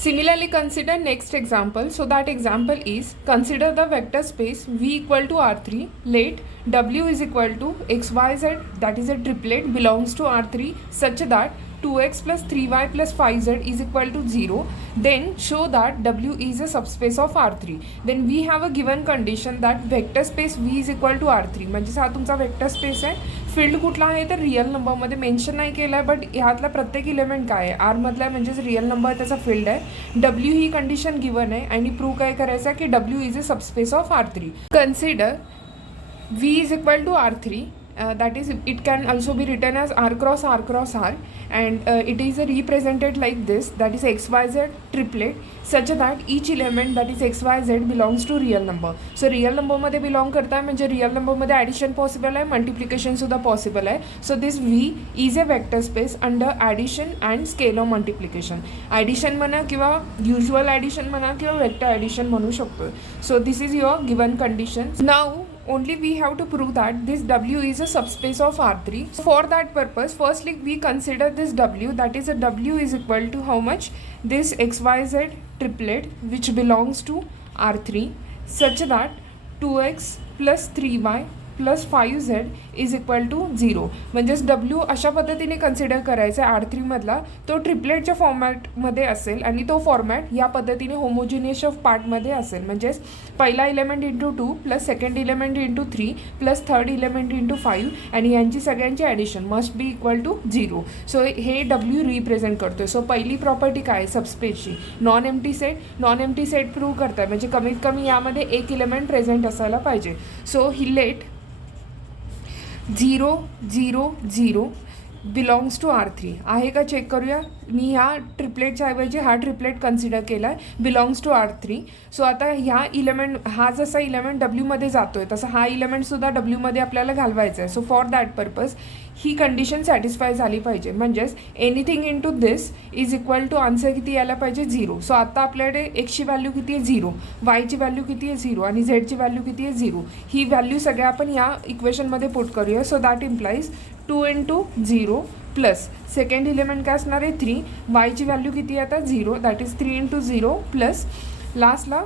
Similarly, consider next example. So that example is, consider the vector space V equal to R3. Let W is equal to XYZ, that is a triplet, belongs to R3 such that 2x plus 3y plus 5z is equal to 0. Then show that W is a subspace of R3. Then we have a given condition that vector space V is equal to R3. म्हणजे हा तुमचा vector space आहे. Field कुठला आहे तर real नंबरमध्ये mention नाही केलं आहे, बट ह्यातला प्रत्येक इलेमेंट काय आहे आरमधला म्हणजेच रिअल नंबर त्याचा फील्ड आहे. डब्ल्यू ही कंडिशन गिवन आहे आणि प्रूव्ह काय करायचं आहे की W is a subspace of R3. Consider V is equal to R3. That is, it can also be written as R cross R cross R, and it is represented like this, that is XYZ triplet such that each element that is XYZ belongs to real number. So real number मध्ये belong करता है म्हणजे real number मध्ये addition possible आहे, multiplication सुद्धा possible आहे. So this V is a vector space under addition and scalar multiplication. Addition म्हणा किंवा usual addition म्हणा किंवा vector addition म्हणू शकतो. So this is your given condition. Now only we have to prove that this W is a subspace of R3. So for that purpose, firstly we consider this W, that is a W is equal to how much? This XYZ triplet which belongs to R3 such that 2x plus 3y plus 5z is equal to 0. म्हणजेच W अशा पद्धतीने consider करायचा आहे R3मधला, तो ट्रिपलेटच्या फॉर्मॅटमध्ये असेल आणि तो फॉर्मॅट या पद्धतीने होमोजिनियस ऑफ पार्टमध्ये असेल. म्हणजेच पहिला element into 2 plus second element into 3 plus third element into 5 आणि यांची सगळ्यांची addition must be equal to 0. So हे डब्ल्यू रिप्रेझेंट करतो आहे. सो पहिली प्रॉपर्टी काय सबस्पेसची? Non empty set. Non empty set prove करताय म्हणजे कमीत कमी यामध्ये एक इलेमेंट प्रेझेंट असायला पाहिजे. सो ही लेट 0 0 0 बिलॉंग्स टू R3 आहे का चेक करूया. मी ह्या ट्रिपलेटच्या ऐवजी हा ट्रिपलेट कन्सिडर केला आहे, बिलॉंग्स टू R3. सो आता ह्या इलेमेंट, हा जसा इलेमेंट डब्ल्यूमध्ये जातो आहे तसा हा इलेमेंटसुद्धा डब्ल्यूमध्ये आपल्याला घालवायचा आहे. सो फॉर दॅट पर्पज ही कंडिशन सॅटिस्फाय झाली पाहिजे. म्हणजेच anything into this is equal to answer किती यायला पाहिजे? 0. सो आता आपल्याकडे एक्सची व्हॅल्यू किती आहे? 0. वायची व्हॅल्यू किती आहे? 0. आणि झेडची व्हॅल्यू किती आहे? 0. ही व्हॅल्यू सगळ्या आपण या इक्वेशनमध्ये पुट करूया. So that implies 2 into 0 plus second element काय असणार आहे? 3. वायची व्हॅल्यू किती आहे आता? 0. दॅट इज 3 इंटू 0 प्लस लास्टला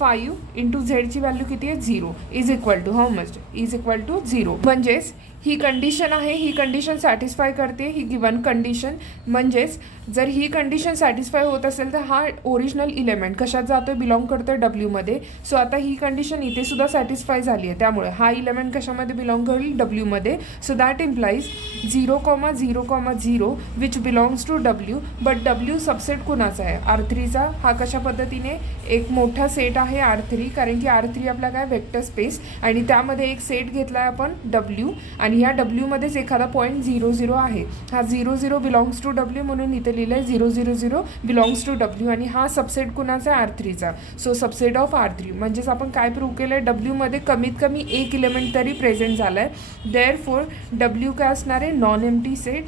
5 इंटू झेडची व्हॅल्यू किती आहे? 0 is equal to how much? Is equal to 0. म्हणजेच ही कंडिशन आहे, ही कंडिशन सॅटिस्फाय करते ही गिवन कंडिशन. म्हणजेच जर ही कंडिशन सॅटिस्फाय होत असेल तर हा ओरिजिनल इलेमेंट कशात जातो आहे? बिलॉंग करतो आहे डब्ल्यूमध्ये. सो आता ही कंडिशन इथे सुद्धा सॅटिस्फाय झाली आहे, त्यामुळे हा इलेमेंट कशामध्ये बिलॉंग करेल? डब्ल्यूमध्ये. So that implies 0,0,0 which belongs to W. But W subset कुणाचा आहे? R3चा. हा कशा पद्धतीने? एक मोठा सेट आहे R3, कारण की R3 आपला काय वेक्टर स्पेस आणि त्यामध्ये एक सेट घेतला आहे आपण डब्ल्यू आणि ह्या डब्ल्यूमध्येच एखादा पॉईंट 0 0 आहे. हा 0 0 बिलॉंग्स टू डब्ल्यू म्हणून इथे लिहिलं आहे 0 0 0 बिलॉंग्स टू डब्ल्यू. आणि हा सबसेट कुणाचा आहे? R3चा. So subset of R3. म्हणजेच आपण काय प्रूव्ह केलं आहे? डब्ल्यूमध्ये कमीत कमी एक इलेमेंट तरी प्रेझेंट झाला आहे. देअरफॉर डब्ल्यू काय असणार आहे? नॉन एम्प्टी सेट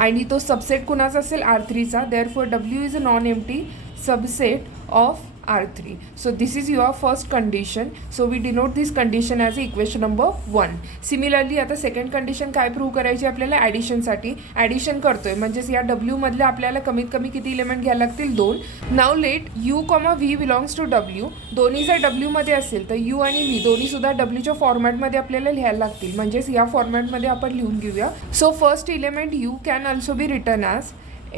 आणि तो सबसेट कुणाचा असेल? R3चा. Therefore W is a non empty subset of R3. So this is your first condition. So we denote this condition as equation number 1. Similarly आता सेकंड कंडिशन काय प्रूव्ह करायची आपल्याला? ॲडिशनसाठी. Addition करतोय म्हणजेच या डब्ल्यूमधले आपल्याला कमीत कमी किती इलेमेंट घ्यायला लागतील? 2. Now let U, V belongs to W. दोन्ही जर डब्ल्यूमध्ये असेल तर U आणि V दोन्हीसुद्धा डब्ल्यूच्या फॉर्मॅटमध्ये आपल्याला लिहायला लागतील. म्हणजेच या फॉर्मॅटमध्ये आपण लिहून घेऊया. So first element U can also be return as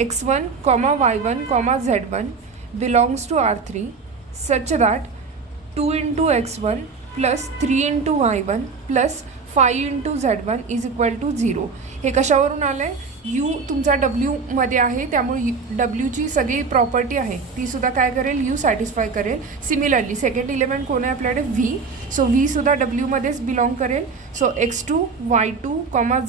x1, y1, z1 belongs to R3 such that 2 into x1 plus 3 into y1 plus 5 into z1 is equal to 0. हे कशावरून आलं आहे? U तुमचा डब्ल्यूमध्ये आहे त्यामुळे डब्ल्यूची सगळी प्रॉपर्टी आहे तीसुद्धा काय करेल? U सॅटिस्फाय करेल. सिमिलरली सेकंड इलेमेंट कोण आहे आपल्याकडे? V. सो व्हीसुद्धा डब्ल्यूमध्येच बिलॉंग करेल. So x2, y2,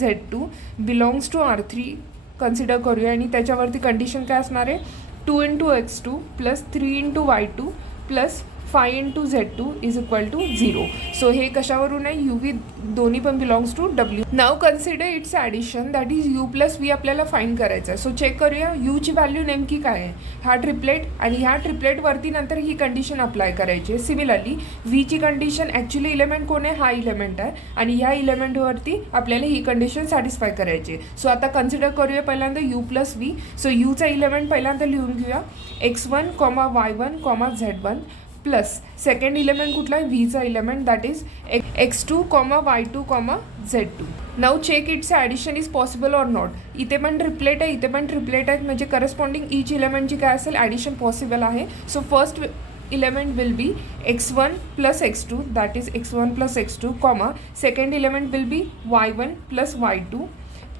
z2 belongs to R3 consider करूया आणि त्याच्यावरती कंडिशन काय असणार आहे? 2 into x2 plus 3 into y2 plus five into Z2 is equal to 0. So हे कशावरून आहे, यू व्ही दोन्ही पण belongs to W. Now consider its addition that is U plus V आपल्याला फाईंड करायचं आहे. सो चेक करूया यूची व्हॅल्यू नेमकी काय आहे. हा ट्रिपलेट आणि ह्या ट्रिपलेटवरती नंतर ही कंडिशन अप्लाय करायची आहे. सिमिलरली व्हीची कंडिशन ॲक्च्युली इलेमेंट कोण आहे, हा इलेमेंट आहे आणि ह्या इलेमेंटवरती आपल्याला ही कंडिशन सॅटिस्फाय करायची आहे. सो आता कन्सिडर करूया पहिल्यांदा यू प्लस व्ही. सो यूचा इलेमेंट पहिल्यांदा लिहून घेऊया x1, y1, z1 plus second element कुठला आहे, व्हीचा element that is x2, y2, z2. Now check its addition is possible or not. इथे पण ट्रिपलेट आहे, इथे पण ट्रिपलेट आहेत, म्हणजे करस्पॉन्डिंग ईच इलेमेंटची काय असेल, ॲडिशन पॉसिबल आहे. So first element will be x1 plus x2 that is x1 plus x2 comma second element will be y1 plus y2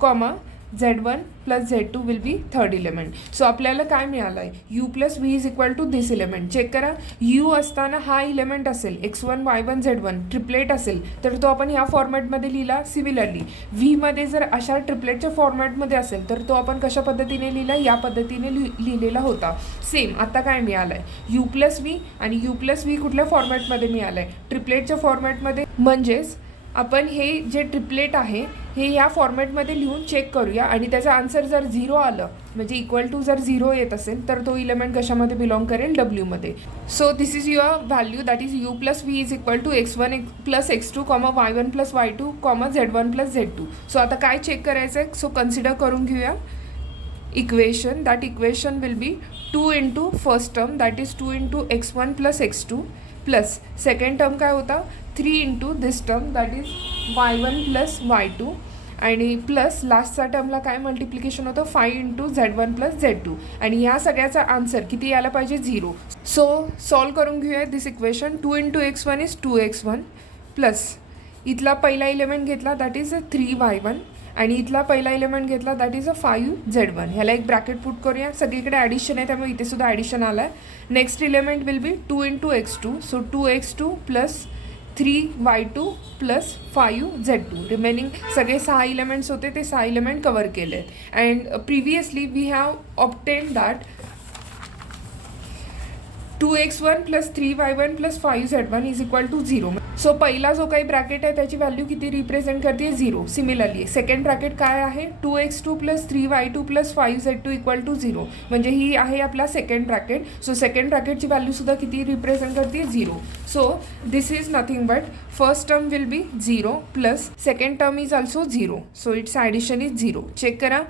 comma z1 plus z2 will be third element. So आपल्याला काय मिळालं आहे, u plus V is equal to this element. Check करा, u असताना हा element असेल x1 y1 z1 triplet असेल तर तो आपण ह्या फॉर्मॅटमध्ये लिहिला. सिमिलरली व्हीमध्ये जर अशा ट्रिपलेटच्या फॉर्मॅटमध्ये असेल तर तो आपण कशा पद्धतीने लिहिला, या पद्धतीने लिहिलेला होता. सेम आता काय मिळालं आहे, यू प्लस व्ही आणि यू प्लस व्ही कुठल्या फॉर्मॅटमध्ये मिळालं आहे, ट्रिपलेटच्या फॉर्मॅटमध्ये. म्हणजेच आपण हे जे ट्रिपलेट आहे हे या फॉर्मॅटमध्ये लिहून चेक करूया आणि त्याचा आन्सर जर 0 आलं म्हणजे इक्वल टू जर 0 येत असेल तर तो इलेमेंट कशामध्ये बिलॉंग करेल, डब्ल्यूमध्ये. So this is your value that is U plus V is equal to x1 plus x2 comma y1 plus y2 comma z1 plus z2. So आता काय चेक करायचं आहे, सो कन्सिडर करून घेऊया equation. That equation will be 2 into first term that is 2 into x1 plus x2 plus second term काय होता 3 into this term that is y1 plus y2 आणि plus लास्टचा टर्मला काय मल्टिप्लिकेशन होतं 5 इंटू z1 प्लस z2 आणि ह्या सगळ्याचा answer किती यायला पाहिजे 0. सो सॉल्व करून घेऊया this equation. 2 into x1 is 2x1 plus इथला पहिला इलेमेंट घेतला दॅट इज 3y1 आणि इथला पहिला इलेमेंट घेतला दॅट इज 5z1. ह्याला एक ब्रॅकेट पुट करूया, सगळीकडे ॲडिशन आहे त्यामुळे इथे सुद्धा ॲडिशन आलं आहे. Next element will be 2 into x2 so 2x2 plus 3y2 plus 5z2. Remaining सगळे 6 इलेमेंट्स होते ते 6 इलेमेंट कवर केले and previously we have obtain that 2x1 plus 3y1 plus 5z1 is equal to 0. So पहिला जो काही bracket आहे त्याची value किती रिप्रेझेंट करते 0. सिमिलरली सेकंड ब्रॅकेट काय आहे 2x2 plus 3y2 plus 5z2 equal to 0 म्हणजे ही आहे आपला सेकंड ब्रॅकेट. सो सेकंड ब्रॅकेटची व्हॅल्यूसुद्धा किती रिप्रेझेंट करते 0. So this is nothing but first term will be 0 plus second term is also 0. So its addition is 0. Check करा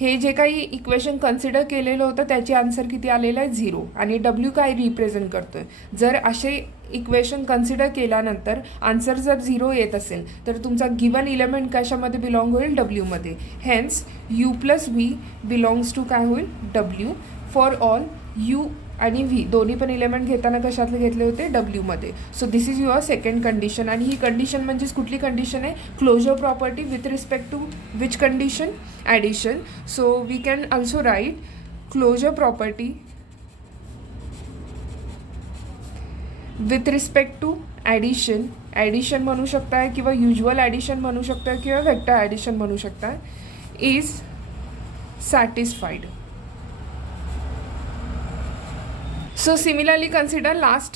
हे जे काही इक्वेशन कन्सिडर केलेलं होतं त्याची आन्सर किती आलेलं आहे 0 आणि डब्ल्यू काय रिप्रेझेंट करतो आहे. जर असे इक्वेशन कन्सिडर केल्यानंतर आन्सर जर 0 येत असेल तर तुमचा गिवन इलेमेंट कशामध्ये बिलॉंग होईल डब्ल्यूमध्ये. Hence U plus V belongs to काय होईल डब्ल्यू फॉर ऑल यू आणि व्ही दोन्ही पण इलेमेंट घेताना कशातले घेतले होते डब्ल्यूमध्ये. So this is your second condition आणि ही कंडिशन म्हणजेच कुठली कंडिशन आहे closure property with respect to which condition addition. So we can also write closure property with respect to addition. Addition म्हणू शकताय किंवा युज्युअल ॲडिशन म्हणू शकताय किंवा वेक्टर ॲडिशन म्हणू शकताय is satisfied. So similarly consider last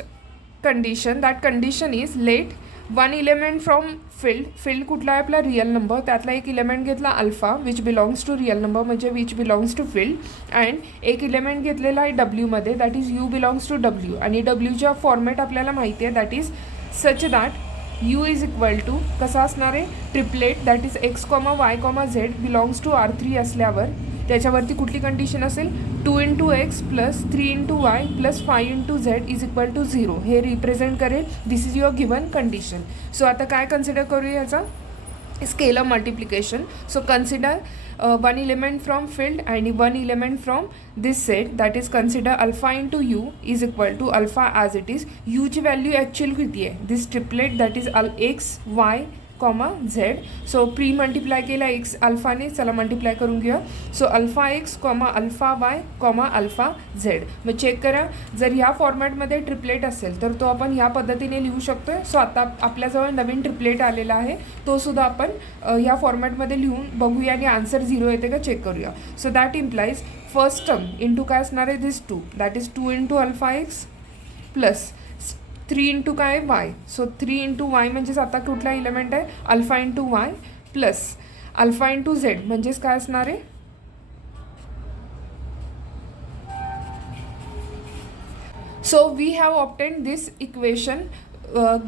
condition. That condition is let one element from field कुठला आहे आपला रिअल नंबर त्यातला एक इलेमेंट घेतला alpha which belongs to real number म्हणजे which belongs to field and एक इलेमेंट घेतलेला आहे डब्ल्यूमध्ये that is U belongs to W आणि डब्ल्यूचा फॉर्मॅट आपल्याला माहिती आहे that is such that U is equal to कसा असणार आहे triplet that is X comma Y comma Z belongs to R3 असल्यावर त्याच्यावरती कुठली कंडिशन असेल 2 into X plus 3 into Y plus 5 into Z is equal to 0 हे represent करेल. This is your given condition. So आता काय कन्सिडर करूया याचा scalar multiplication. So consider one element from field आणि one element from this set that is consider alpha into U is equal to alpha as it is. यूची value actual किती आहे this triplet that is X Y comma Z. So pre multiply केला X अल्फाने चला multiply करून घेऊया. So alpha x comma alpha Y comma alpha Z. मग check करा जर ह्या फॉर्मॅटमध्ये ट्रिपलेट असेल तर तो आपण ह्या पद्धतीने लिहू शकतो आहे. सो आता आपल्याजवळ नवीन ट्रिपलेट आलेला आहे तो सुद्धा आपण ह्या फॉर्मॅटमध्ये लिहून बघूया आणि आन्सर 0 येते का चेक करूया. So that implies first term into काय असणार आहे दिस 2 that is 2 into alpha x plus 3 into काय वाय, सो 3 इंटू वाय म्हणजेच आता कुठला इलेमेंट आहे alpha into Y plus alpha into Z म्हणजेच काय असणार आहे. So we have obtained this equation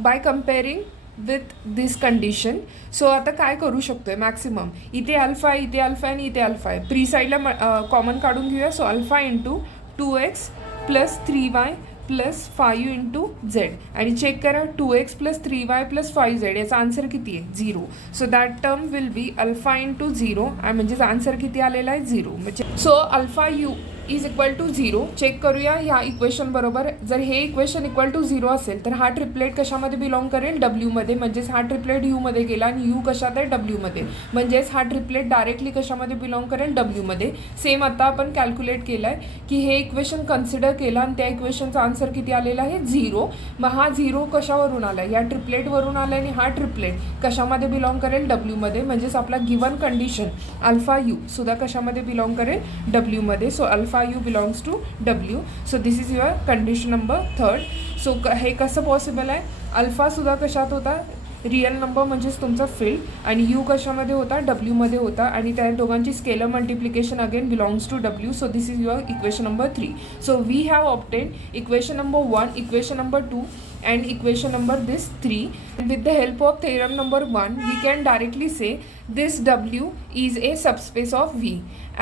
by comparing with this condition. So आता काय करू शकतोय मॅक्सिमम, इथे अल्फा आहे, इथे अल्फा आहे आणि इथे अल्फा आहे. प्री साईडला कॉमन काढून घेऊया. So alpha into 2x plus 3y plus 5 into Z आणि चेक करा 2x plus 3y plus 5z याचा आन्सर किती आहे 0. So that term will be alpha into 0 आणि म्हणजेच आन्सर किती आलेला आहे 0. म्हणजे so alpha U is equal to 0. Check करूया ह्या इक्वेशन बरोबर. जर हे इक्वेशन इक्वल टू 0 असेल तर हा ट्रिपलेट कशामध्ये बिलॉंग करेल डब्ल्यूमध्ये, म्हणजेच हा ट्रिपलेट यूमध्ये गेला आणि यू कशात आहे डब्ल्यूमध्ये, म्हणजेच हा ट्रिपलेट डायरेक्टली कशामध्ये बिलॉंग करेल डब्ल्यूमध्ये. सेम आता आपण कॅल्क्युलेट केलं आहे की हे इक्वेशन कन्सिडर केलं आणि त्या इक्वेशनचा आन्सर किती आलेला आहे 0. मग हा 0 कशावरून आला आहे या ट्रिपलेटवरून आला आहे आणि हा ट्रिपलेट कशामध्ये बिलॉंग करेल डब्ल्यूमध्ये, म्हणजेच आपला गिवन कंडिशन अल्फा यू सुद्धा कशामध्ये बिलॉंग करेल डब्ल्यूमध्ये. So alpha u belongs to w. So this is your condition number 3rd. So हे कसं पॉसिबल आहे, अल्फा सुद्धा कशात होता रिअल नंबर म्हणजेच तुमचा फील्ड आणि यू कशामध्ये होता डब्ल्यूमध्ये होता आणि त्या दोघांची scalar multiplication again belongs to W. So this is your equation number 3. So we have obtain equation number 1, equation number 2 and equation number this 3. And with the help of theorem number 1 we can directly say this W is a subspace of V,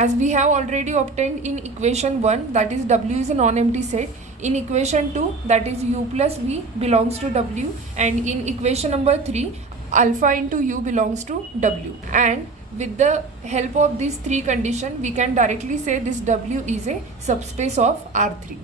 as we have already obtained in equation 1, that is W is a non-empty set. In equation 2, that is U plus V belongs to W, and in equation number 3 alpha into U belongs to W. And with the help of these three conditions we can directly say this W is a subspace of R3.